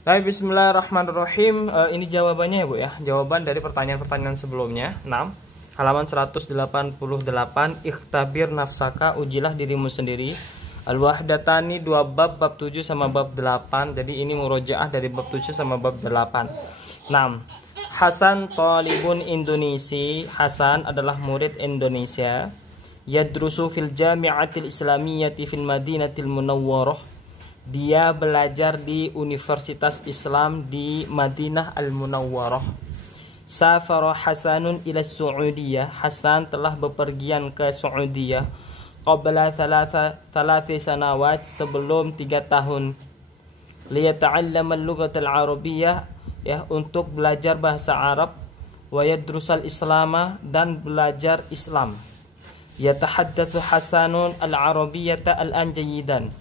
Baik, bismillahirrahmanirrahim. Ini jawabannya ya Bu ya. Jawaban dari pertanyaan-pertanyaan sebelumnya. 6. Halaman 188. Ikhtabir nafsaka, ujilah dirimu sendiri. Al-Wahdatani 2 bab, bab 7 sama bab 8. Jadi ini murojaah dari bab 7 sama bab 8. 6. Hasan talibun Indonesi. Hasan adalah murid Indonesia. Yadrusu fil jami'atil islamiyyati fil madinatil munawwarah. Dia belajar di Universitas Islam di Madinah Al-Munawwarah. Safara Hasanun ila Saudiyah. Hasan telah bepergian ke Saudiyah qabla thalathi sanawat, sebelum 3 tahun. Liyata'allama al-lughatal arabiyyah, ya, untuk belajar bahasa Arab. Wa yadrusal islama, dan belajar Islam. Yatahaddatsu Hasanun al-arabiyyata al-an jayyidan.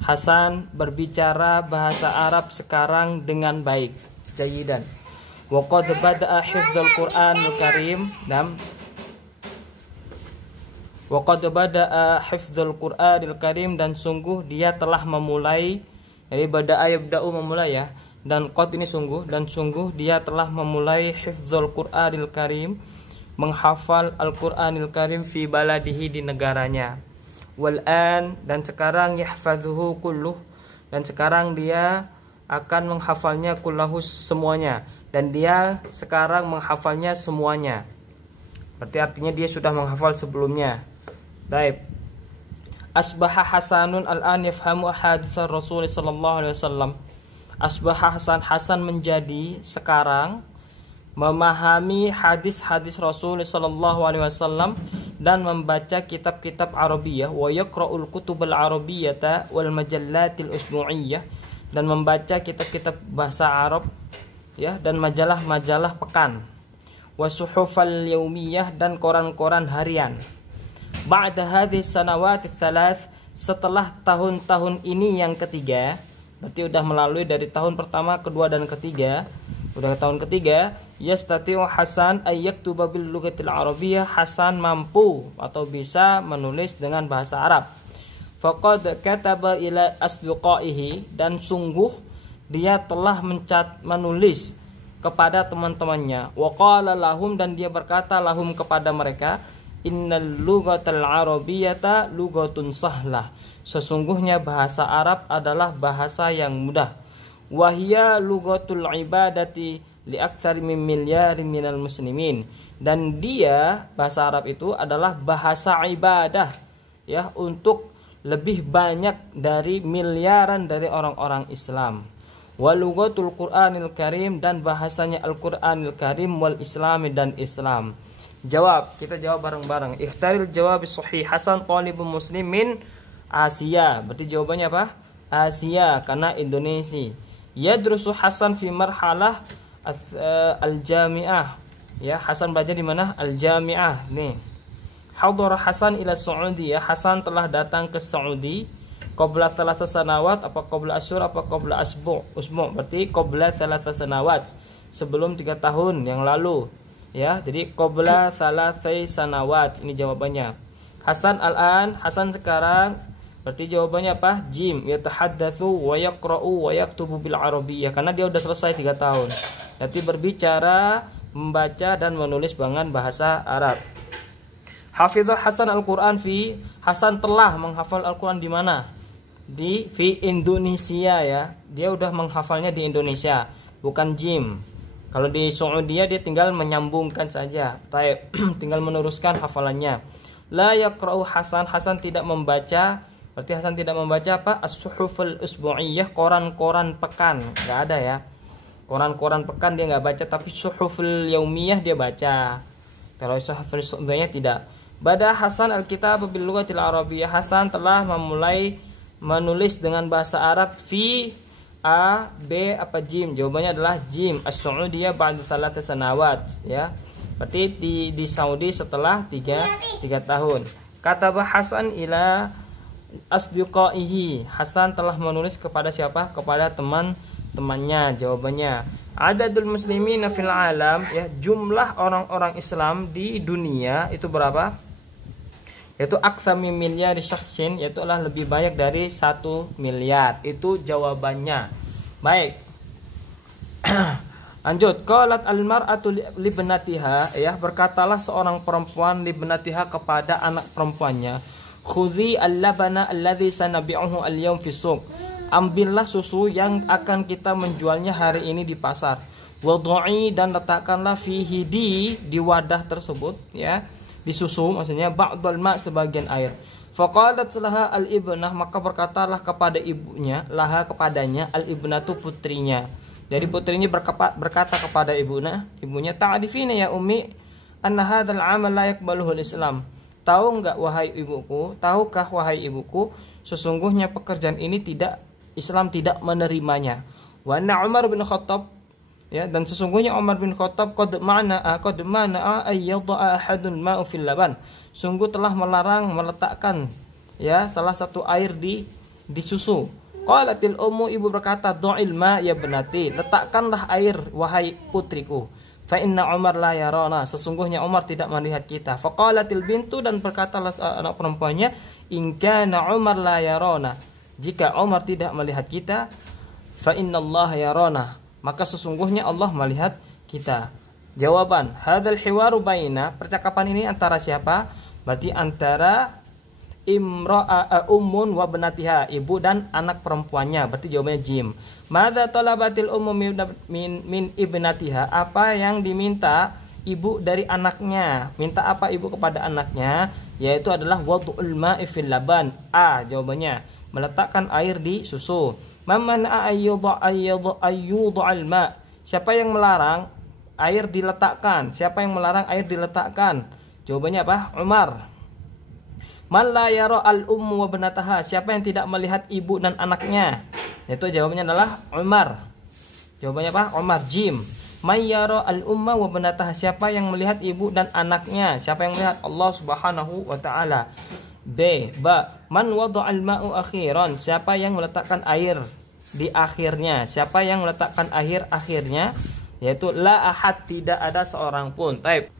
Hasan berbicara bahasa Arab sekarang dengan baik, jayidan. Wa qad bada'a hifdzul Qur'anil Karim, wa qad bada'a hifdzul Qur'anil Karim, dan sungguh dia telah memulai. Jadi bada'a yabda'u, memulai ya. Dan qad ini sungguh, dan sungguh dia telah memulai hifdzul Qur'anil Karim, menghafal Al-Qur'anil Karim fi baladihi, di negaranya. Wal'an, dan sekarang yahfazuhu kulluh, dan sekarang dia akan menghafalnya kullahu, semuanya, dan dia sekarang menghafalnya semuanya. Berarti artinya dia sudah menghafal sebelumnya. Baik. Asbaha Hasanun al-an yafhamu ahaditsar Rasul sallallahu alaihi wasallam. Asbaha Hasan menjadi sekarang memahami hadis-hadis Rasul sallallahu alaihi wasallam dan membaca kitab-kitab Arabiyah. Wa yaqra'ul kutubal arabiyyata wal majallatil usbu'iyyah, dan membaca kitab-kitab bahasa Arab, ya, dan majalah-majalah pekan. Wa suhufal yaumiyah, dan koran-koran harian. Ba'da hadhihi sanawat tsalath, setelah tahun-tahun ini yang ketiga, berarti udah melalui dari tahun pertama, kedua, dan ketiga. Udah tahun ketiga, yastati'u Hasan ayyaktuba bil lughatil arabiyyah. Hasan mampu atau bisa menulis dengan bahasa Arab. Faqad kataba ila asdiqaihi, dan sungguh dia telah menulis kepada teman-temannya. Wa qala lahum, dan dia berkata lahum, kepada mereka, innal lughatal arabiyyata lughatun sahlah. Sesungguhnya bahasa Arab adalah bahasa yang mudah. Wahia lughatul ibadati li aktsari min milyarin minal muslimin, dan dia, bahasa Arab itu adalah bahasa ibadah, ya, untuk lebih banyak dari miliaran dari orang-orang Islam. Wa lughatul Qur'anil Karim, dan bahasanya Al-Qur'anil Karim, wal Islami, dan Islam. Jawab, kita jawab bareng-bareng. Ikhtaril jawab sahih. Hasan talibun muslimin Asia. Berarti jawabannya apa? Asia, karena Indonesia. Yadrusu Hasan fi marhalah al-jami'ah. Ya, Hasan belajar di mana? Al-jami'ah. Nih. Hadara Hasan ila Saudi. Ya, Hasan telah datang ke Saudi. Qabla thalatha sanawat, apa qabla asyur, apa qabla usbu'. Berarti qabla thalatha sanawat, sebelum 3 tahun yang lalu. Ya, jadi qabla thalathai sanawat. Ini jawabannya. Hasan al-an, Hasan sekarang. Berarti jawabannya apa? Jim. Yatahaddatsu wa yaqra'u wa yaktubu bil arabiyyah, karena dia udah selesai 3 tahun. Berarti berbicara, membaca, dan menulis dengan bahasa Arab. Hafizah Hasan Al-Qur'an fi, Hasan telah menghafal Al-Qur'an di mana? Di fi Indonesia, ya. Dia udah menghafalnya di Indonesia, bukan Jim. Kalau di Saudi dia tinggal menyambungkan saja. Tinggal meneruskan hafalannya. La yaqra'u Hasan, Hasan tidak membaca. Berarti Hasan tidak membaca apa? As-suhuful usbu'iyyah, koran-koran pekan. Enggak ada ya. Koran-koran pekan dia enggak baca, tapi suhuful yaumiyah dia baca. Kalau suhuful usbu'iyyah tidak. Bada Hasan al-kitab bil lughatil arabiyyah. Hasan telah memulai menulis dengan bahasa Arab fi A, B, apa Jim? Jawabannya adalah Jim. As-Saudiyah ba'da thalath sanawat, ya. Berarti di Saudi setelah 3 tahun. Kata Hasan ila asdiqaihi. Hasan telah menulis kepada siapa? Kepada teman-temannya. Jawabannya adadul muslimin fil alam, ya, jumlah orang-orang Islam di dunia itu berapa? Yaitu aktsar min milyar syakhsin, yaitu adalah lebih banyak dari 1 miliar. Itu jawabannya. Baik. Lanjut, qalat al-mar'atu libnatiha, ya, berkatalah seorang perempuan libnatiha kepada anak perempuannya, khudhi al-labana alladhi sanabi'uhu al-yawm fi suq. Ambillah susu yang akan kita menjualnya hari ini di pasar. Wad'i, dan letakkanlah fihi di wadah tersebut, ya, di susu maksudnya, ba'dal ma, sebagian air. Faqalat laha al-ibnah, maka berkatalah kepada ibunya, laha, kepadanya, al-ibnatu, putrinya. Jadi putrinya berkata kepada ibunya, ta'rifina ya ummi anna hadzal 'amal la yaqbaluhu al-Islam. Tahu enggak wahai ibuku, tahukah wahai ibuku, sesungguhnya pekerjaan ini Islam tidak menerimanya. Wa anna Umar bin Khattab, ya, dan sesungguhnya Umar bin Khattab qad mana ay yad'a ahadun ma'u fil laban. Sungguh telah melarang meletakkan, ya, salah satu air di susu. Qalatil ummu, ibu berkata, dha'il ma ya benati, letakkanlah air wahai putriku. Fa inna Umar la yarana, sesungguhnya Umar tidak melihat kita. Faqalatil bintu, dan berkatalah anak perempuannya, in kana Umar la yarana, jika Umar tidak melihat kita, fa innallaha yarana, maka sesungguhnya Allah melihat kita. Jawaban, hadzal hiwaru baina, percakapan ini antara siapa? Berarti antara imra'a ummun wa benatiha, ibu dan anak perempuannya, berarti jawabannya jim. Madza talabatil ummu min ibnatiha, apa yang diminta ibu dari anaknya? Minta apa ibu kepada anaknya? Yaitu adalah wad'ul ma'i fil laban. A, jawabannya meletakkan air di susu. Mamman ayyudha'al ma, siapa yang melarang air diletakkan? Siapa yang melarang air diletakkan? Jawabannya apa? Umar. Man la yara al-ummu wa benataha, siapa yang tidak melihat ibu dan anaknya? Itu jawabannya adalah Umar. Jawabannya apa? Umar, jim. Man yara al-umma wa benataha, siapa yang melihat ibu dan anaknya? Siapa yang melihat? Allah Subhanahu wa taala. B, ba, man wada'al ma'u akhiran, siapa yang meletakkan air di akhirnya? Siapa yang meletakkan akhirnya? Yaitu la ahad, tidak ada seorang pun. Taib.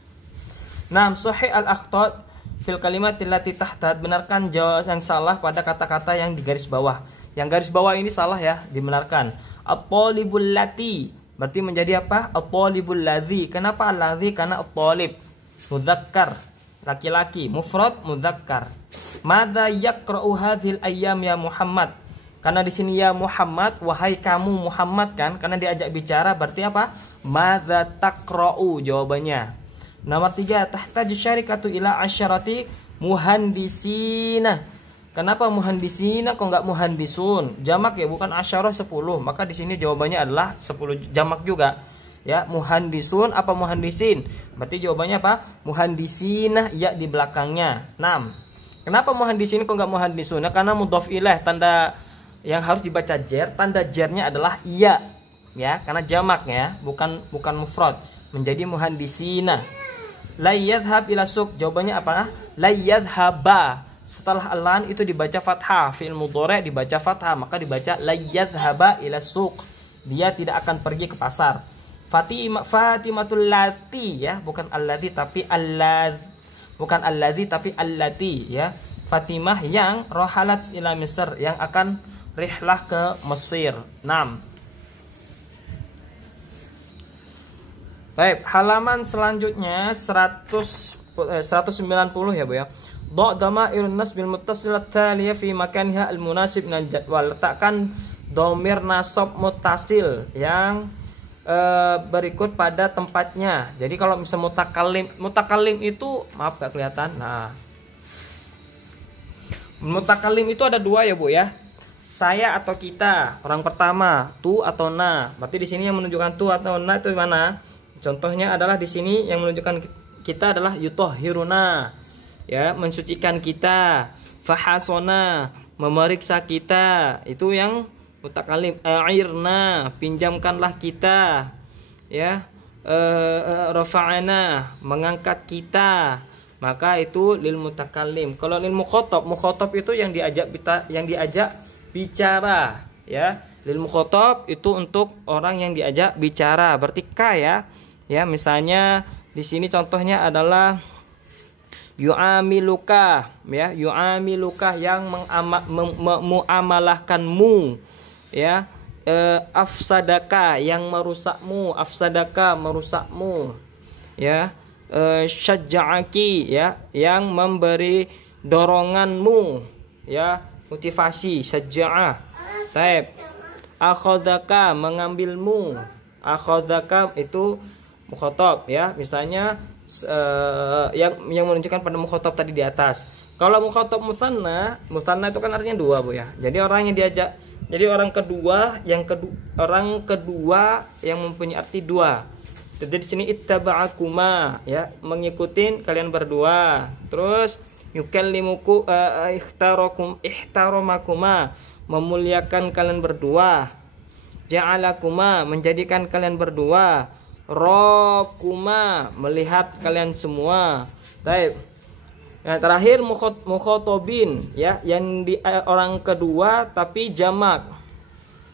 Naam, sahih al-akhta fil kalimat allati tahta, benarkan jawab yang salah pada kata-kata yang di garis bawah. Yang garis bawah ini salah, ya, dibenarkan. At-talibul lati, berarti menjadi apa? At-talibul ladzi. Kenapa al-ladzi? Karena at-talib mudzakkar, laki-laki, mufrad mudzakkar. Madza yaqra'u hadhil ayyam ya Muhammad, karena di sini ya Muhammad, wahai kamu Muhammad, kan, karena diajak bicara, berarti apa? Madza taqra'u, jawabannya. Nomor 3, tahtaju syarikatu ila asyarati muhandisina. Kenapa muhandisina kok enggak muhandisun? Jamak, ya, bukan asyarah 10. Maka di sini jawabannya adalah 10 jamak juga. Ya, muhandisun apa muhandisin? Berarti jawabannya apa? Muhandisina, ya, di belakangnya. 6. Kenapa muhandisin kok enggak muhandisun? Karena mudhaf ilaih, tanda yang harus dibaca jer, tanda jernya adalah iya. Ya, karena jamak, ya, bukan mufrad. Menjadi muhandisina. La yadhhab ila suq, jawabannya apa? La yadhhaba, setelah alan itu dibaca fathah, fi'il mudhari' dibaca fathah, maka dibaca la yadhhaba ila suq, dia tidak akan pergi ke pasar. Fatimatul lati, ya, bukan alladzi tapi allati, ya. Fatimah yang rohalat ila Misr, yang akan rihlah ke Mesir. 6. Baik, halaman selanjutnya 190, ya, Bu, ya. Dha' dhamairun nasbil muttasilat taliyah fi makaniha al-munasib min al-jadwal. Letakkan dhamir nasab muttasil yang berikut pada tempatnya. Jadi kalau misalnya mutakallim itu, maaf gak kelihatan. Nah, mutakallim itu ada dua, ya, Bu, ya. Saya atau kita, orang pertama, tu atau na. Berarti di sini yang menunjukkan tu atau na itu mana? Contohnya adalah di sini yang menunjukkan kita adalah yutahhiruna, ya, mensucikan kita. Fahasona, memeriksa kita. Itu yang mutakallim. Airna, pinjamkanlah kita, ya. Rafa'ana, mengangkat kita. Maka itu lil mutakallim. Kalau lil mukhatab itu yang diajak bicara, ya. Lil mukhatab itu untuk orang yang diajak bicara, berarti ka, ya. Ya, misalnya di sini contohnya adalah yu'amiluka, ya, yu'amiluka yang muamalahkanmu, ya. afsadaka yang merusakmu, afsadaka merusakmu, ya. Syaja'aki ya yang memberi doronganmu, ya, motivasi, syaja'ah. Taib. Akhadaka mengambilmu, akhadaka itu mukhatab, ya, misalnya yang menunjukkan pada mukhatab tadi di atas. Kalau mukhatab musanna itu kan artinya dua, Bu, ya. Jadi orang yang diajak, jadi orang kedua yang mempunyai arti dua. Jadi di sini ittaba'akuma, ya, mengikuti kalian berdua. Terus yukallimuku ihtaromakuma, memuliakan kalian berdua. Ja'alakuma, menjadikan kalian berdua. Rokuma, melihat kalian semua. Baik. Yang terakhir mukhotobin, ya, yang di orang kedua tapi jamak.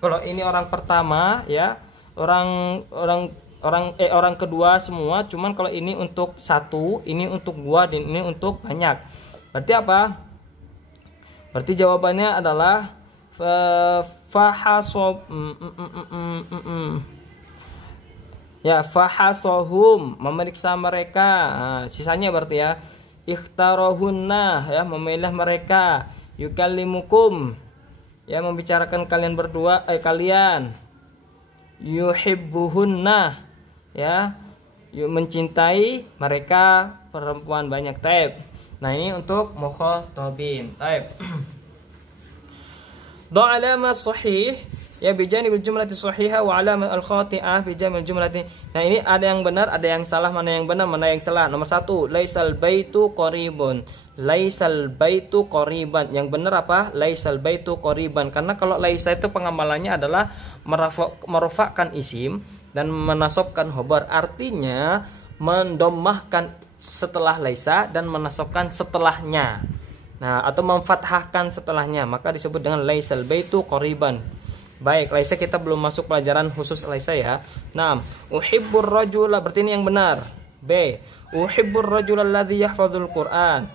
Kalau ini orang pertama, ya, orang kedua semua, cuman kalau ini untuk satu, ini untuk dua, dan ini untuk banyak. Berarti apa? Berarti jawabannya adalah fahasohum, memeriksa mereka. Nah, sisanya berarti ya ikhtarohunna, ya, memilih mereka. Yukallimukum, ya, membicarakan kalian berdua, kalian. Yuhibbuhunna, ya, mencintai mereka, perempuan banyak. Taib. Nah, ini untuk mukhatabin. Taib. Alama sahih, ya, bijanibil jumlati sahihah wa alama al-khati'ah bijanibil jumlati. Nah, ini ada yang benar, ada yang salah. Mana yang benar, mana yang salah? Nomor 1, laisal baitu qaribun. Laisal baitu qariban. Yang benar apa? Laisal baitu qariban. Karena kalau laisa itu pengamalannya adalah merofakkan isim dan menasabkan khobar. Artinya mendommahkan setelah laisa dan menasabkan setelahnya. Nah, atau memfathahkan setelahnya, maka disebut dengan laisal baitu qariban. Baik, laisa kita belum masuk pelajaran khusus laisa, ya. Nah, uhibbur rajula, berarti ini yang benar. B. Uhibbur rajula alladzi yahfadzul Qur'an.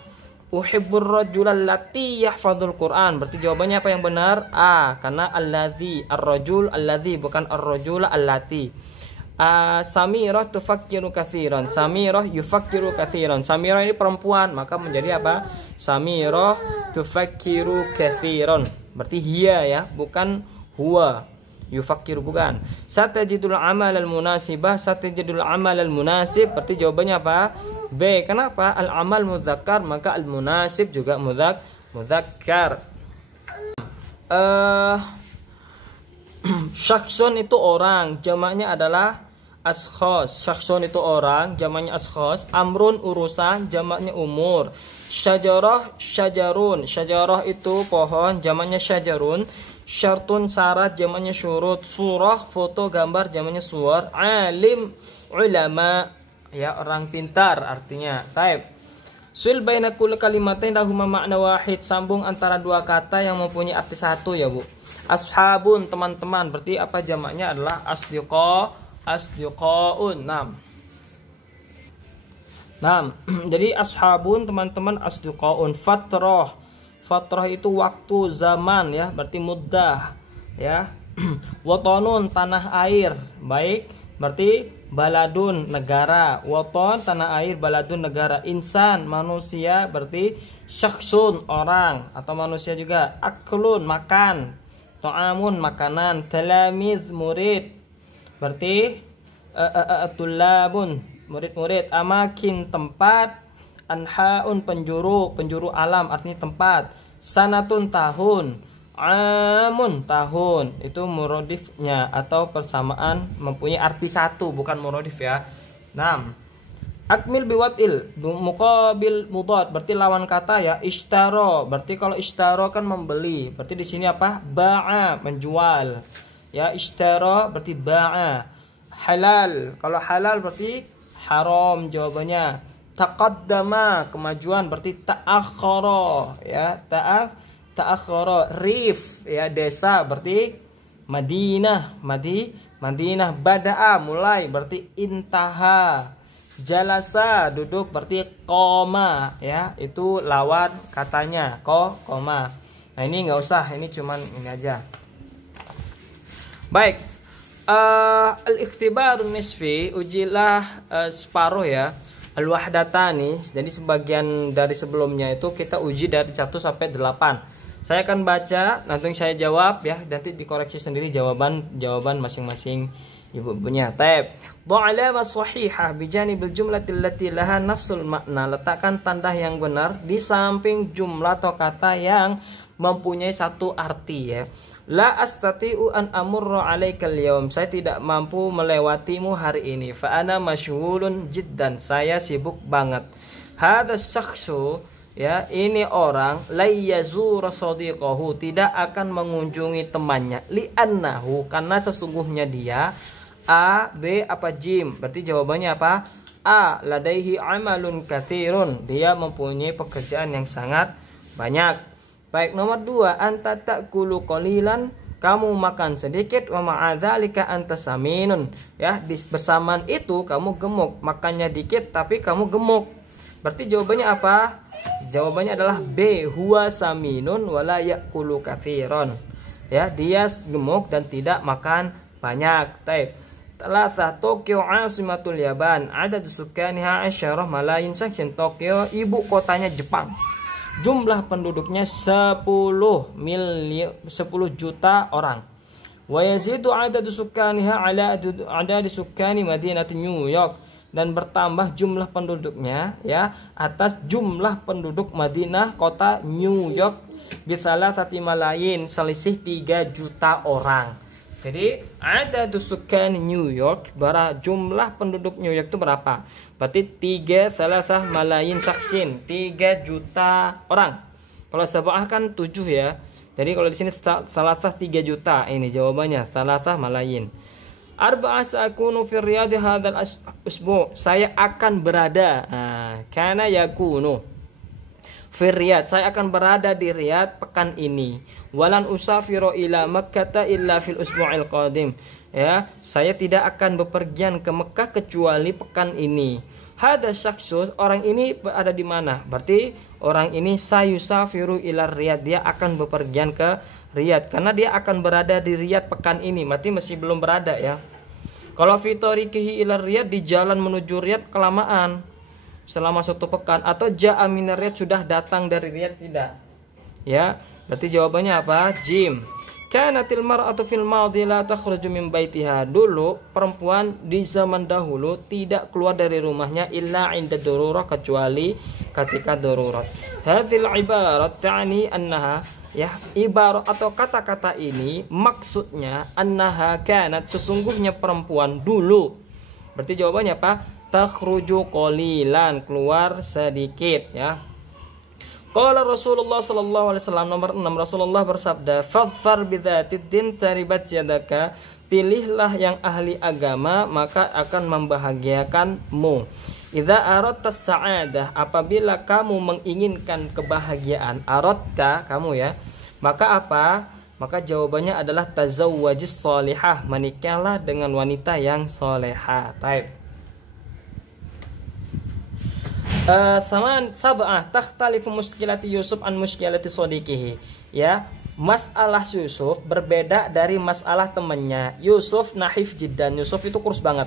Uhibbur rajula allati yahfadzul Qur'an. Berarti jawabannya apa yang benar? A, karena alladzi, ar-rajul alladzi, bukan ar-rajula allati. Samirah tufakkiru katsiran. Samirah yufakkiru katsiran. Samirah ini perempuan, maka menjadi apa? Samirah tufakkiru katsiran. Berarti hiya, ya, bukan huwa. Yufakkiru bukan. Satajidul amal al-munasibah, satajidul amal al-munasib. Berarti jawabannya apa? B. Kenapa? Al-amal mudzakkar, maka al-munasib juga mudzakkar. Syakhsun itu orang, jamaknya adalah ashkhos. Syakhsun itu orang, jamaknya ashkhos. Amrun urusan, jamaknya umur. Syajarah syajarun. Syajarah itu pohon, jamaknya syajarun. Syartun syarat, jamaknya syurut. Surah foto gambar, jamaknya suwar. Alim ulama, ya, orang pintar artinya. Taib. Sul baina kulli kalimatain lahuma makna wahid. Sambung antara dua kata yang mempunyai arti satu, ya, Bu. Ashabun, teman-teman. Berarti apa jamaknya adalah asdiqaun. Nah, jadi ashabun, teman-teman, asdiqaun. Fatrah itu waktu, zaman, ya, berarti muddah, ya. Watonun, tanah air. Baik, berarti baladun, negara. Waton, tanah air. Baladun, negara. Insan, manusia. Berarti syakhsun, orang atau manusia juga. Aklun, makan. Ta'amun, makanan. Talamiz, murid. Berarti tulabun, murid-murid. Amakin, tempat. Anhaun, penjuru alam, artinya tempat. Sanatun, tahun. Amun, tahun. Itu muradifnya atau persamaan mempunyai arti satu, bukan muradif, ya. 6. Akmil biwatil, muqabil mudhad, berarti lawan kata, ya. Ishtaro, berarti kalau ishtaro kan membeli, berarti di sini apa? Ba'a, menjual, ya. Ishtaro berarti ba'a. Halal, kalau halal berarti haram jawabannya. Taqaddama, kemajuan, berarti ta'akhkhara, ya. Ta'akhkhara. Rif, ya, desa, berarti Madinah. Madinah. Bada'a, mulai, berarti intaha. Jalasa, duduk, berarti koma, ya, itu lawan katanya koma. Nah, ini nggak usah, ini cuman ini aja. Baik. Al-ikhtibarun nisfi, ujilah separuh ya. Al-wahdatani, jadi sebagian dari sebelumnya itu kita uji dari 1 sampai 8. Saya akan baca, nanti saya jawab ya, nanti dikoreksi sendiri jawaban masing-masing ibu-ibunya. Taib. Dha'alama sahihah bijanibil jumlati allati laha nafsul makna. Letakkan tanda yang benar di samping jumlah atau kata yang mempunyai satu arti ya. La astati'u an amurra 'alaikal yaum. Saya tidak mampu melewatimu hari ini. Fa ana masyghulun jiddan. Saya sibuk banget. Hadza syakhsu, ya, ini orang la yazura sadiqahu, tidak akan mengunjungi temannya. Li'annahu, karena sesungguhnya dia A, B apa jim. Berarti jawabannya apa? A, ladaihi amalun katsirun. Dia mempunyai pekerjaan yang sangat banyak. Baik, nomor 2, anta ta'kulu qalilan, kamu makan sedikit, wa ma'adzalika anta saminun. Ya, bersamaan itu kamu gemuk, makannya dikit tapi kamu gemuk. Berarti jawabannya apa? Jawabannya adalah B, huwa saminun wala ya'kulu katsiran. Ya, dia gemuk dan tidak makan banyak. Taib. Thalatha, Tokyo asimatul Yaban, adad sukaniha 10 malayin sakin. Tokyo ibu kotanya Jepang. Jumlah penduduknya 10 juta orang. Wa yazidu adadu sukkaniha ala adadi sukkani madinati New York, dan bertambah jumlah penduduknya ya atas jumlah penduduk Madinah kota New York bisalah sati malayin, selisih 3 juta orang. Jadi adadu sukkani New York, jumlah penduduk New York itu berapa? Berarti 3 salasah malayin saksin, 3 juta orang. Kalau sab'ah kan 7 ya. Jadi kalau di sini salasah 3 juta. Ini jawabannya salasah malayin. Arba'ah sa'akunu fi riyadhi hadzal usbu'. Saya akan berada. Kana yakunu fi Riyadh, saya akan berada di Riyadh pekan ini. Walan usafiru ila Makkah illa fil usbu'il qadim. Ya, saya tidak akan bepergian ke Mekah kecuali pekan ini. Hadza syakhsus, orang ini berada di mana? Berarti orang ini sayusafiru ila Riyadh, dia akan bepergian ke Riyadh karena dia akan berada di Riyadh pekan ini. Berarti masih belum berada ya. Kalau fi tariqihi ila Riyadh, di jalan menuju Riyadh kelamaan selama 1 pekan, atau ja'a minar Riyadh, sudah datang dari Riyadh, tidak. Ya, berarti jawabannya apa? Jim. Kanatil mar'atu fil madhi la takhruju min baitiha. Dulu perempuan di zaman dahulu tidak keluar dari rumahnya illa 'inda darurah, kecuali ketika darurat. Hadhil ibarat ta'ni annaha, ya, ibarat atau kata-kata ini maksudnya annaha kanat, sesungguhnya perempuan dulu. Berarti jawabannya apa? Takhruju qalilan, keluar sedikit ya. Qala Rasulullah sallallahu alaihi wasallam, nomor 6, Rasulullah bersabda, "Fadhfar bidzatid din taribat yadaka." Pilihlah yang ahli agama, maka akan membahagiakanmu. Idza aradta sa'adah, apabila kamu menginginkan kebahagiaan, aradta kamu ya, maka apa? Maka jawabannya adalah tazawwajis shalihah, menikahlah dengan wanita yang salehah. Taib. Sab'ah takhtalifu muskilati Yusuf an muskilati sodiqihi. Ya, masalah Yusuf berbeda dari masalah temannya. Yusuf nahif jiddan, Yusuf itu kurus banget.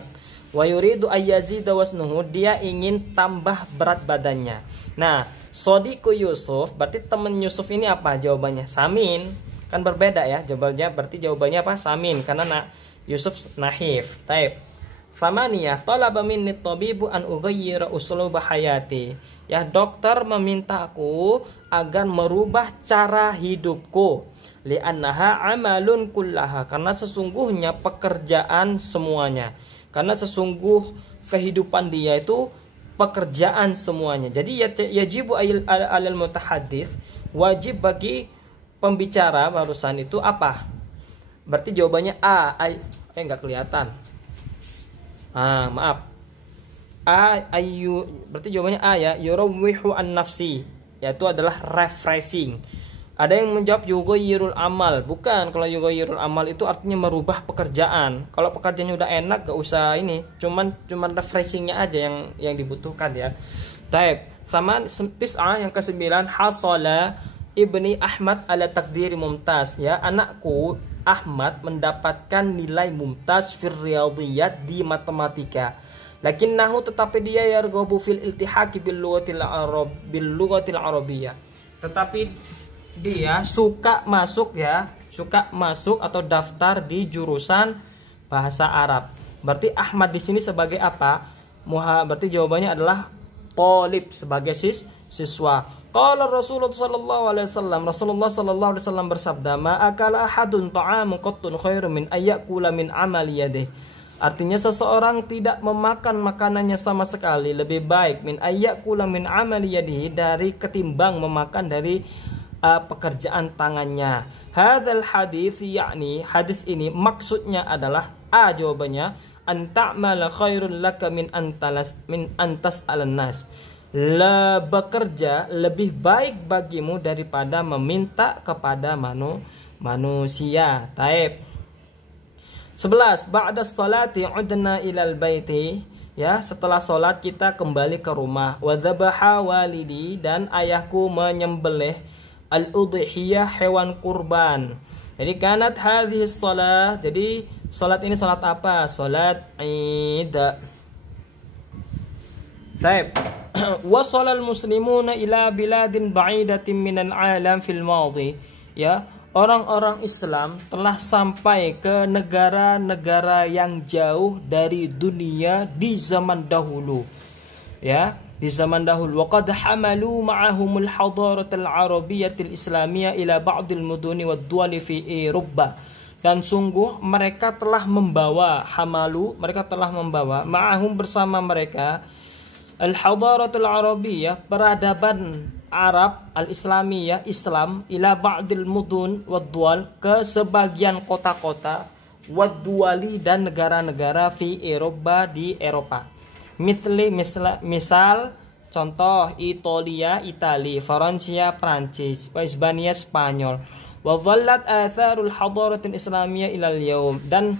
Wa yuridu ayyazida wasnuhu, dia ingin tambah berat badannya. Nah, sodiqu Yusuf, berarti teman Yusuf ini apa jawabannya? Samin. Kan berbeda ya jawabannya, berarti jawabannya apa? Samin, karena Yusuf nahif. Taib. Samaniyah, talaba minni tabibu an ughayyira usluba hayati. Ya, dokter memintaku agar merubah cara hidupku. Li'annaha amalun kullaha, karena sesungguhnya pekerjaan semuanya. Karena sesungguh kehidupan dia itu pekerjaan semuanya. Jadi yajibu alal mutahaddits, wajib bagi pembicara barusan itu apa? Berarti jawabannya A. Enggak kelihatan. Maaf. Berarti jawabannya A ya, yurawwihu an nafsi, yaitu adalah refreshing. Ada yang menjawab yughayyirul amal. Bukan, kalau yughayyirul amal itu artinya merubah pekerjaan. Kalau pekerjaannya udah enak gak usah ini, cuman refreshingnya aja yang dibutuhkan ya. Taib. Sama tis'ah yang ke-9, hasala ibni Ahmad ala takdiri mumtaz. Ya, anakku Ahmad mendapatkan nilai mumtaz fil riyadhiyat di matematika. Lakinnahu tetapi dia yarghabu fil iltihaqi bil lughatil arabiyyah. Tetapi dia suka masuk atau daftar di jurusan bahasa Arab. Berarti Ahmad di sini sebagai apa? Berarti jawabannya adalah talib, sebagai siswa. Qala Rasulullah sallallahu alaihi wasallam bersabda, "Ma akala ahadun ta'amun qattun khairum min ayyakula min amali yadihi." Artinya seseorang tidak memakan makanannya sama sekali lebih baik min ayyakula min amali yadihi, dari ketimbang memakan dari pekerjaan tangannya. Hadzal hadis, yakni hadis ini maksudnya adalah jawabannya anta'mala khairun laka min antas alannas. Bekerja lebih baik bagimu daripada meminta kepada manusia. Taib. 11. Ba'da sholati udna ilal baiti. Ya, setelah sholat kita kembali ke rumah. Wa dzabaha walidi, dan ayahku menyembelih al-udhiyah, hewan kurban. Jadi kanat hadhihi shalah. Jadi sholat ini sholat apa? Sholat Id. Taib. Wasala al-muslimuna ila biladin ba'idatin minal alam fil madhi. Ya, orang-orang Islam telah sampai ke negara-negara yang jauh dari dunia di zaman dahulu. Ya, di zaman dahulu. Wa qad hamalu ma'ahumul hadaratul arabiyyatil islamiyah ila ba'dil muduni wad duwali fi Eropa. Dan sungguh mereka telah membawa ma'ahum bersama mereka al-hadaratul arabiyyah, peradaban Arab al-islamiyah, Islam, ila ba'dil mudun wad-duwal, ke sebagian kota-kota, wad-duwali, dan negara-negara fi Eropa, di Eropa. Misal contoh Italia, Itali, Francia, Prancis, Hispania, Spanyol. Wa dhallat atharul hadaratul islamiyah ilal yaum, dan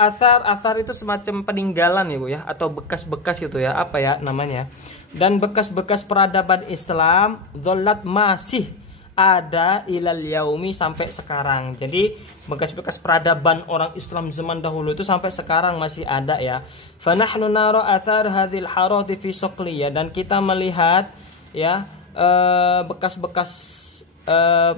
asar itu semacam peninggalan ya Bu ya, atau bekas-bekas gitu ya, apa ya namanya. Dan bekas-bekas peradaban Islam dhallat masih ada ilal yaumi, sampai sekarang. Jadi bekas-bekas peradaban orang Islam zaman dahulu itu sampai sekarang masih ada ya. Fa nahnu nara athar hadhil harati fi Soqliyah, dan kita melihat ya bekas-bekas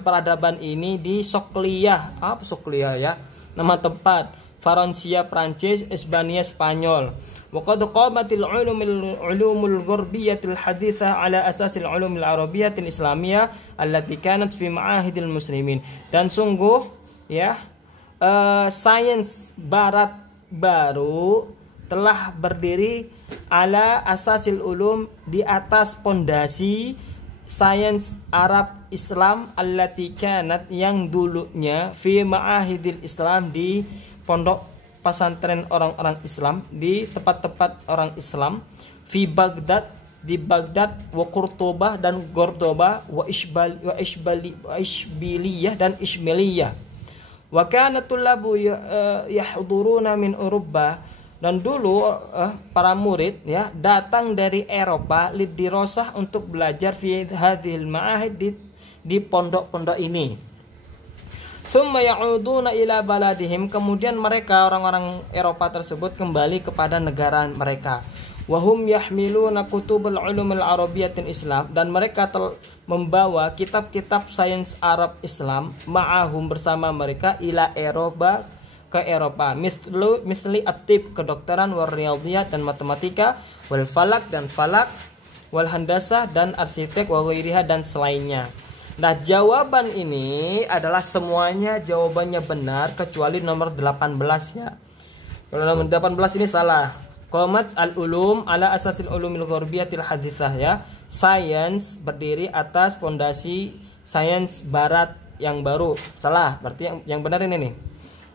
peradaban ini di Soqliyah. Apa Soqliyah ya? Nama tempat. Francia, Prancis, Hispania, Spanyol. Wa qad qamatil ulumul ghurbiyatil haditsah ala asasil ulumil arabiyyatil islamiyah allati kanat fi ma'ahidil muslimin. Dan sungguh ya sains barat baru telah berdiri ala asasil ulum, di atas pondasi sains Arab Islam, allati kanat, yang dulunya, fi ma'ahidil Islam, di pondok pesantren orang-orang Islam, di tempat-tempat orang Islam, fi Baghdad, di Baghdad, wa Qurtubah, dan Gordoba, wa Ishbiliyah, dan Ishbiliyah. Wa kana tullabu yahduruna min Eropa, dan dulu para murid ya datang dari Eropa lidirosah, untuk belajar fi hadhil ma'ahid, di pondok-pondok ini. Tsumma ya'uduna ila baladihim, kemudian mereka orang-orang Eropa tersebut kembali kepada negara mereka. Wa hum yahmiluna kutubul ulumil arabiyyatil Islam, dan mereka membawa kitab-kitab sains Arab Islam, ma'ahum, bersama mereka, ila Eropa, ke Eropa, misli at-tib, kedokteran, wal riyadhiyat, dan matematika, wal falak, dan falak, wal handasah, dan arsitek, wa ghairiha, dan selainnya. Nah, jawaban ini adalah semuanya jawabannya benar kecuali nomor 18 ya. Kalau nomor 18 ini salah. Qamat al-ulum ala asasil ulumil ghurbiyatil haditsah ya. Sains berdiri atas pondasi sains barat yang baru. Salah, berarti yang benar ini nih.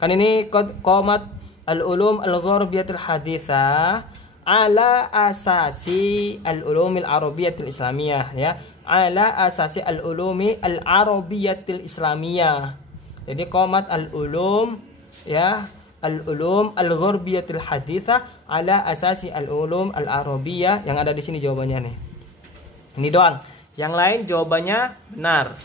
Kan ini qamat al-ulum al-ghurbiyatil haditsah ala asasi al-ulumil arabiyyatil islamiyah ya. Ala asasi al-ulumi al-arabiyyatil islamiyah. Jadi qamat al-ulum ya, al-ulum al-ghurbiyatil haditsah ala asasi al-ulum al-arabiyyah. Yang ada di sini jawabannya nih. Ini doang. Yang lain jawabannya benar.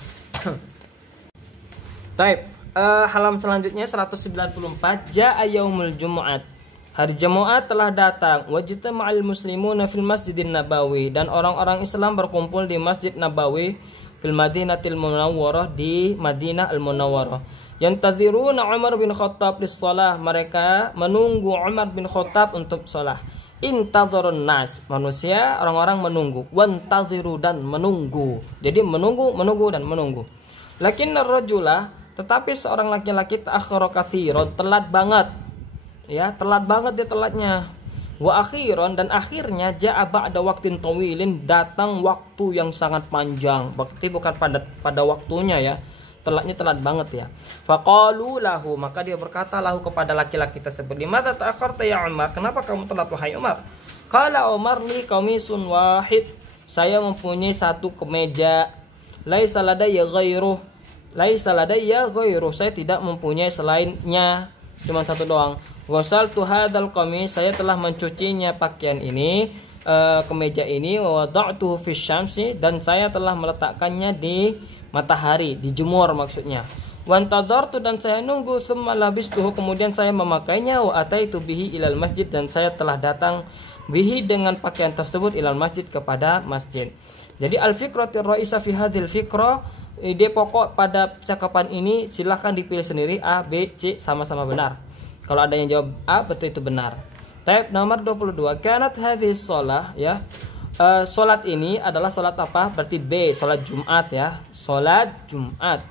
Taib. Halaman selanjutnya 194. Ja'a yaumul jumu'at. Hari Jumat telah datang. Wajtama'al muslimuna fil Masjidin Nabawi, dan orang-orang Islam berkumpul di Masjid Nabawi fil Madinatil Munawwarah, di Madinah Al-Munawwarah. Yantaziruna Umar bin Khattab lis-shalah. Mereka menunggu Umar bin Khattab untuk shalah. Intadzarun nas, manusia, orang-orang menunggu. Wantaziru, dan menunggu. Jadi menunggu dan menunggu. Lakinnar rajula, tetapi seorang laki-laki ta'akhkhara katsiran, telat banget. Ya, telat banget dia telatnya. Wa akhiran, dan akhirnya ja'a ba'da waqtin tawilin, datang waktu yang sangat panjang. Berarti bukan pada waktunya ya. Telatnya telat banget ya. Faqalu lahu, maka dia berkata lahu kepada laki-laki tersebut, "Limadza ta'akharta ya Umar? Kenapa kamu telat wahai Umar?" Qala Umar, "Li qamisun wahid." Saya mempunyai satu kemeja. Laisa ladayya ghairuh. Laisa ladayya ghairuh. Saya tidak mempunyai selainnya. Cuma satu doang. Ghasaltu hadzal qamis. Saya telah mencucinya pakaian ini, kemeja ini, wa wada'tuhu fi syamsi, dan saya telah meletakkannya di matahari, dijemur maksudnya. Wantadzartu, dan saya nunggu, tsumma labistuhu, kemudian saya memakainya, wa ataitu bihi ilal masjid, dan saya telah datang bihi dengan pakaian tersebut ilal masjid, kepada masjid. Jadi al-fikratur ra'isa fi hadhil fikra, ide pokok pada percakapan ini silahkan dipilih sendiri, A, B, C sama-sama benar. Kalau ada yang jawab A, betul itu benar. Tab nomor 22. Kanat hadhihi shalah, ya. Salat ini adalah salat apa? Berarti B, salat Jumat ya. Salat Jumat.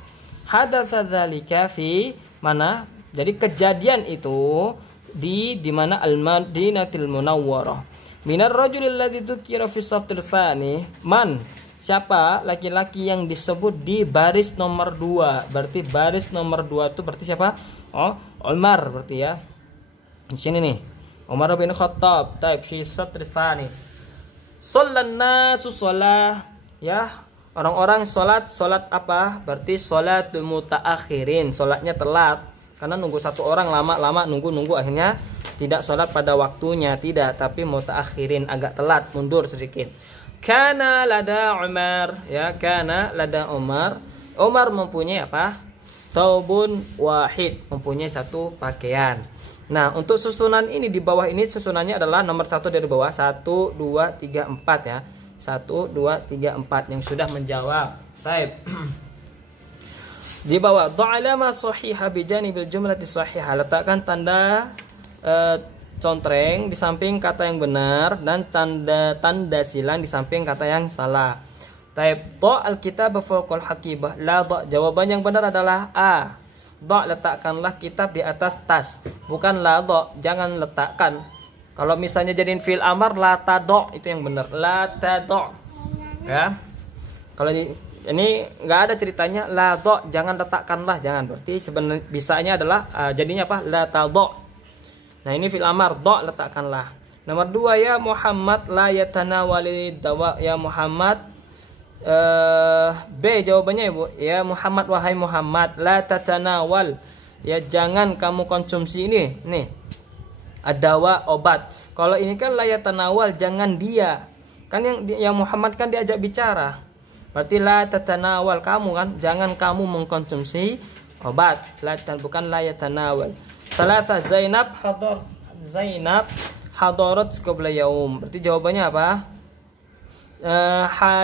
Hadatsa dzalika fi mana? Jadi kejadian itu di mana Al-Madinatil Munawwarah. Minar rajulil ladzi dzukira fi satril tsani. Man? Siapa laki-laki yang disebut di baris nomor 2? Berarti baris nomor 2 itu berarti siapa? Oh, Umar berarti ya. Di sini nih. Umar bin Khattab, taib fi satril tsani. Shallan nasu shalah, ya. Orang-orang salat apa? Berarti salatul mutaakhirin, salatnya telat. Karena nunggu satu orang lama-lama nunggu akhirnya tidak salat pada waktunya, tidak, tapi mutaakhirin, agak telat, mundur sedikit. Kana lada Umar, ya, kana lada Umar. Umar mempunyai apa? Thawbun wahid, mempunyai satu pakaian. Nah, untuk susunan ini di bawah ini susunannya adalah nomor 1 dari bawah, 1 2 3 4 ya. 1 2 3 4 yang sudah menjawab. Baik. Di bawah dha'alama sahihah bi janibil jumlati sahihah, letakkan tanda contreng di samping kata yang benar dan tanda silang di samping kata yang salah. Taib dha al-kitab fawqal haqibah. La dha, jawaban yang benar adalah A. Dha, letakkanlah kitab di atas tas. Bukan la dha, jangan letakkan. Kalau misalnya jadiin fi'il amar, la tadha, itu yang benar. La tadha. Ya. Kalau ini enggak ada ceritanya la dha, jangan letakkanlah, jangan. Berarti sebenarnya bisanya adalah jadinya apa? La tadha. Nah, ini fi'il amar, dha, letakkanlah. Nomor 2, ya Muhammad la yatanawali dawa. Ya Muhammad, B jawabannya Ibu. Ya Muhammad, wahai Muhammad, la tatanawal, ya jangan kamu konsumsi ini. Nih, adawa, obat. Kalau ini kan la yatanawal, jangan dia. Kan yang Muhammad kan diajak bicara. Berarti la tatanawal, kamu kan, jangan kamu mengkonsumsi obat. Bukan la yatanawal. Salata Zainab hadarat qabla yaum. Berarti jawabannya apa?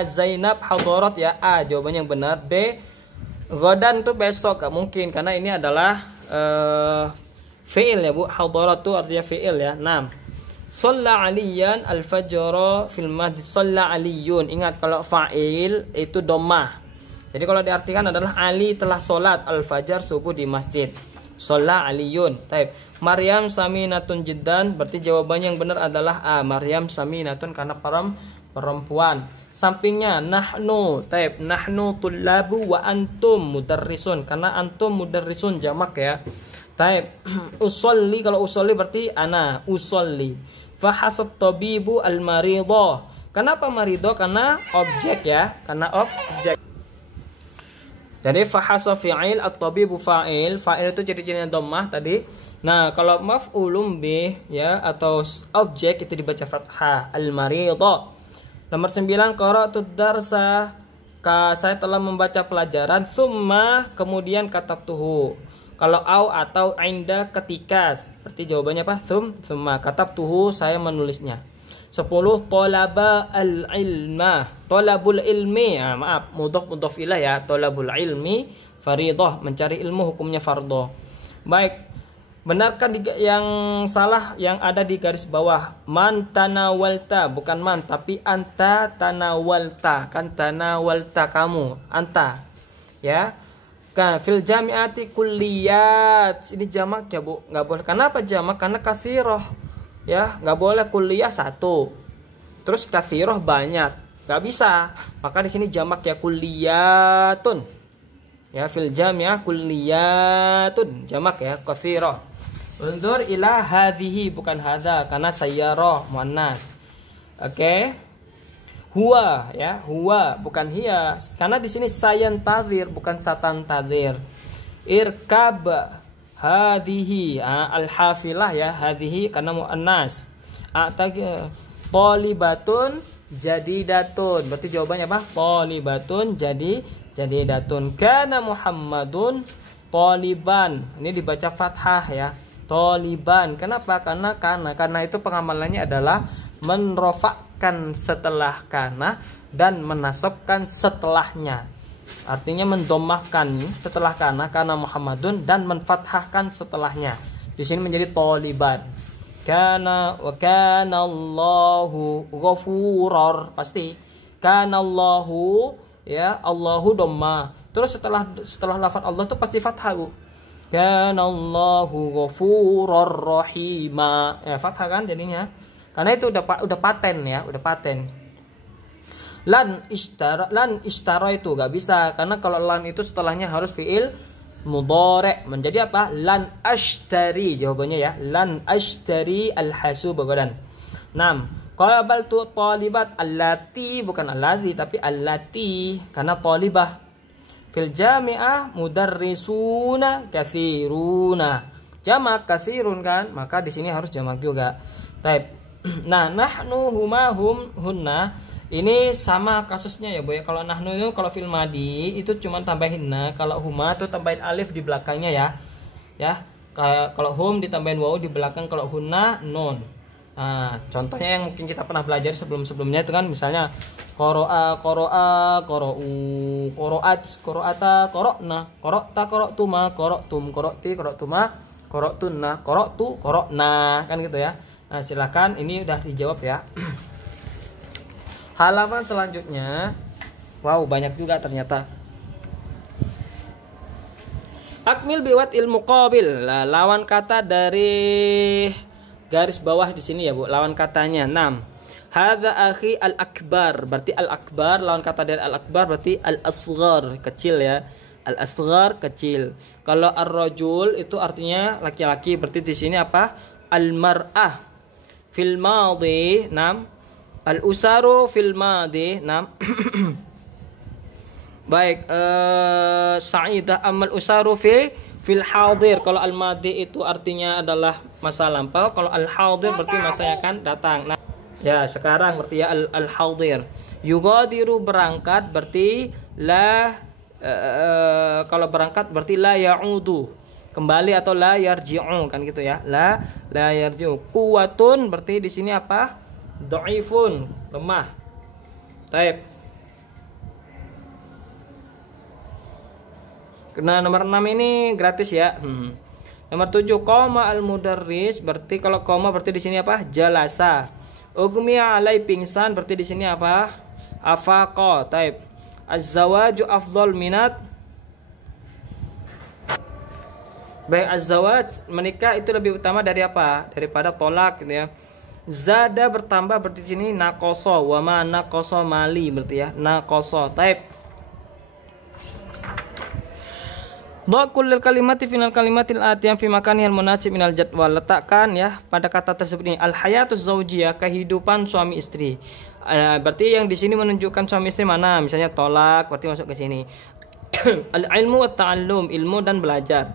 Zainab hadarat, ya, A jawabannya yang benar. B godan tuh besok, gak mungkin karena ini adalah fi'il ya Bu. Hadarat tuh artinya fi'il ya. 6. Shalla aliyan al-fajr fil masjid. Shalla aliyun. Ingat kalau fa'il itu dhammah. Jadi kalau diartikan adalah Ali telah salat al-fajar subuh di masjid. Shalla aliyun. Taib. Maryam saminatun jiddan. Berarti jawabannya yang benar adalah A. Maryam saminatun karena perempuan. Sampingnya nahnu, taib, nahnu tullabu wa antum mudarrisun, karena antum mudarrisun jamak ya. Taib. Usolli, kalau usolli berarti ana usolli. Fahasat tabibu al marido. Kenapa marido? Karena objek ya, karena objek. Jadi fahasa fi'il, at-tabibu fa'il. Fa'il itu ciri-cirinya dhammah tadi. Nah, kalau maf'ulun bih ya atau objek itu dibaca fathah, al marido. Nomor 9, qara'tud darsa saya telah membaca pelajaran, summa kemudian katabtuhu. Kalau au atau inda ketika, berarti jawabannya apa? Summa katabtuhu, saya menulisnya. 10 talaba al-ilma, talabul ilmi, maaf, mudhof ilah ya, talabul ilmi faridah, mencari ilmu hukumnya fardhu. Baik, benarkan yang salah yang ada di garis bawah. Man tanawalta, bukan man tapi anta tanawalta, kan tanawalta kamu, anta. Ya. Kan fil jami'ati kulliyat. Ini jamak ya, Bu. Enggak boleh. Kenapa jamak? Karena katsirah. Ya, enggak boleh kuliah satu. Terus katsirah banyak. Enggak bisa. Maka di sini jamak ya kulliyatun. Ya, fil jami'ah kulliyatun. Jamak ya katsirah. Unzur ila hadhihi, bukan hadza karena sayyarah muannas. Oke. Huwa ya, huwa bukan hiya. Karena di sini sayan tadhir bukan satan tadhir. Irkab hadhihi, al-hafilah ya, hadhihi karena muannas. Talibatun jadidatun. Berarti jawabannya apa? Talibatun jadidatun. Kana Muhammadun taliban. Ini dibaca fathah ya. Taliban. Kenapa? Karena itu pengamalannya adalah menrofakkan setelah kana dan menasabkan setelahnya. Artinya mendomahkan setelah kana Muhammadun, dan menfathahkan setelahnya. Di sini menjadi taliban. Kana wa kana Allahu ghafurur, pasti kana Allahu ya, Allahu dhamma. Terus setelah lafaz Allah itu pasti fathah, Bu. Kana Allahu ghafurur rahima. Ya, fathah kan jadinya. Karena itu udah paten ya, udah paten. Lan ishtara itu gak bisa, karena kalau lan itu setelahnya harus fiil mudhari', menjadi apa? Lan ashtari, jawabannya ya, lan ashtari al-hasub gadan. 6. Qabaltu talibat allati, bukan allazi tapi allati, karena talibah. Fil jami'ah mudarrisuna katsiruna. Jamak katsirun kan, maka di sini harus jamak juga. Baik. Nah, nahnu huma hum hunna ini sama kasusnya ya, Bu ya. Kalau nahnu itu kalau fil madi itu cuma tambahin na, kalau huma itu tambahin alif di belakangnya ya. Ya. Kalau hum ditambahin waw di belakang, kalau hunna nun. Nah, contohnya yang mungkin kita pernah belajar sebelum-sebelumnya itu kan misalnya qara'a, qara'u, qara'at, qara'ata, qara'na, qara'ta, qara'tuma, qara'tum, qara'ti, qara'tuma, qara'tunna, qara'tu, qara'na, kan gitu ya. Nah, silakan, ini udah dijawab ya. Halaman selanjutnya. Wow, banyak juga ternyata. Akmil biwat ilmu qabil. Lawan kata dari garis bawah di sini ya, Bu. Lawan katanya 6. Hadza akhi al-akbar. Berarti al-akbar lawan kata dari al-akbar berarti al-asghar, kecil ya. Al-asghar kecil. Kalau ar-rajul itu artinya laki-laki, berarti di sini apa? Al-mar'ah. Fil madhi 6. Al-usaru fil madhi 6. Baik, sa'idah amal usaru fil hadir. Kalau al-madhi itu artinya adalah masa lampau, kalau al-hadir berarti masa yang akan datang. Nah, ya sekarang berarti ya al-hadir. Yugadiru berangkat berarti la, kalau berangkat berarti la ya'udu, kembali atau la yarji'u, kan gitu ya. La yarji'u. Quwwatun berarti di sini apa? Dhaifun, lemah. Baik. Nah, nomor 6 ini gratis ya. Nomor 7, qoma al-mudarris, berarti kalau qoma berarti di sini apa? Jalasa. Ugmiya alai, pingsan, berarti di sini apa? Afaqa. Taib. Az-zawaju afdhal minat. Baik, az-zawaj, menikah itu lebih utama dari apa? Daripada tolak gitu ya. Zada bertambah berarti di sini naqasa, wa ma naqasa mali berarti ya. Naqasa. Taib. Dha kullil kalimati final kalimatil atiyah fi makanihal munasib minal jadwal. Letakkan ya pada kata tersebut ini al-hayatuz zaujiyah, kehidupan suami istri. Berarti yang di sini menunjukkan suami istri mana? Misalnya tolak, berarti masuk ke sini. Al-ilmu wa ta'allum, ilmu dan belajar.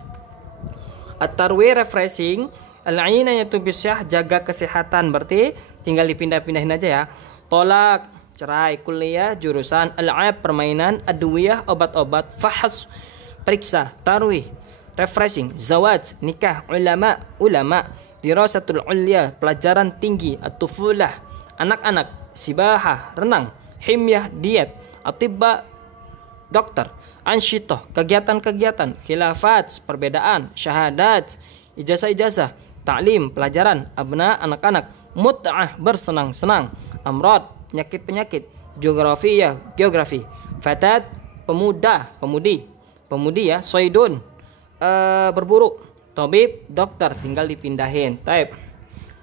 At-tarwi, refreshing. Al-'inayatu bisyah, jaga kesehatan, berarti tinggal dipindah-pindahin aja ya. Tolak, cerai. Kuliah jurusan. Al'ab permainan. Adwiyah obat-obat. Fahas periksa. Tarwih refreshing. Zawaj nikah. Ulama. Dirasatul ulya pelajaran tinggi. At-tufulah anak-anak. Sibahah renang. Himyah diet. Atibba dokter. Ansyitoh kegiatan-kegiatan. Khilafat perbedaan. Syahadat ijazah-ijazah. Ta'lim pelajaran. Abna anak-anak. Mut'ah bersenang-senang. Amrad penyakit-penyakit. Geografiyah geografi. Fatat pemudi ya. Soidun berburu. Tabib dokter tinggal dipindahin. Taib.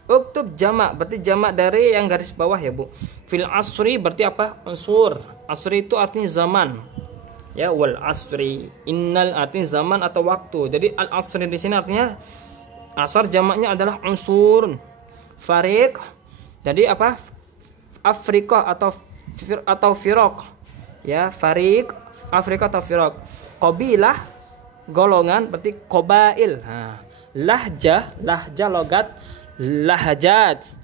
Uktub jamak berarti jamak dari yang garis bawah ya Bu. Fil asri berarti apa? Unsur. Asri itu artinya zaman. Ya, wal asri. Innal artinya zaman atau waktu. Jadi al asri di sini artinya asar jamaknya adalah unsurun. Fariq. Jadi apa? Afriqah atau firaq. Ya, fariq, Afrika atau firaq. Qabilah golongan berarti qabail. Nah, lahjah logat. Lahajat.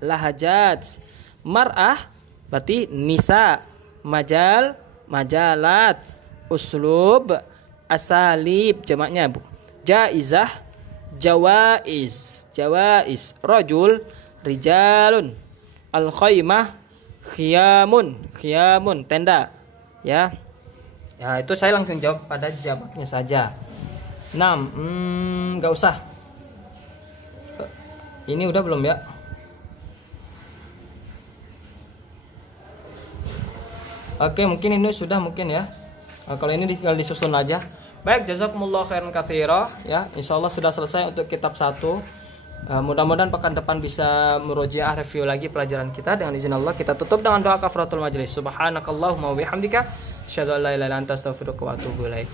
Mar'ah berarti nisa. Majalat. Uslub, asalib jamaknya Bu. Jaizah, jawaiz. Rajul, rijalun. Al-khaymah, khiyamun, tenda. Ya, itu saya langsung jawab pada jamaknya saja. 6, nggak usah. Ini udah belum ya? Oke, mungkin ini sudah mungkin ya. Kalau ini tinggal disusun aja. Baik, jazakumullah khairan katsira ya. Insyaallah sudah selesai untuk kitab 1. Mudah-mudahan pekan depan bisa murojaah review lagi pelajaran kita. Dengan izin Allah kita tutup dengan doa kafaratul majelis. Subhanakallahumma wa bihamdika asyhadu an la ilaha illa anta astaghfiruka wa atubu ilaik.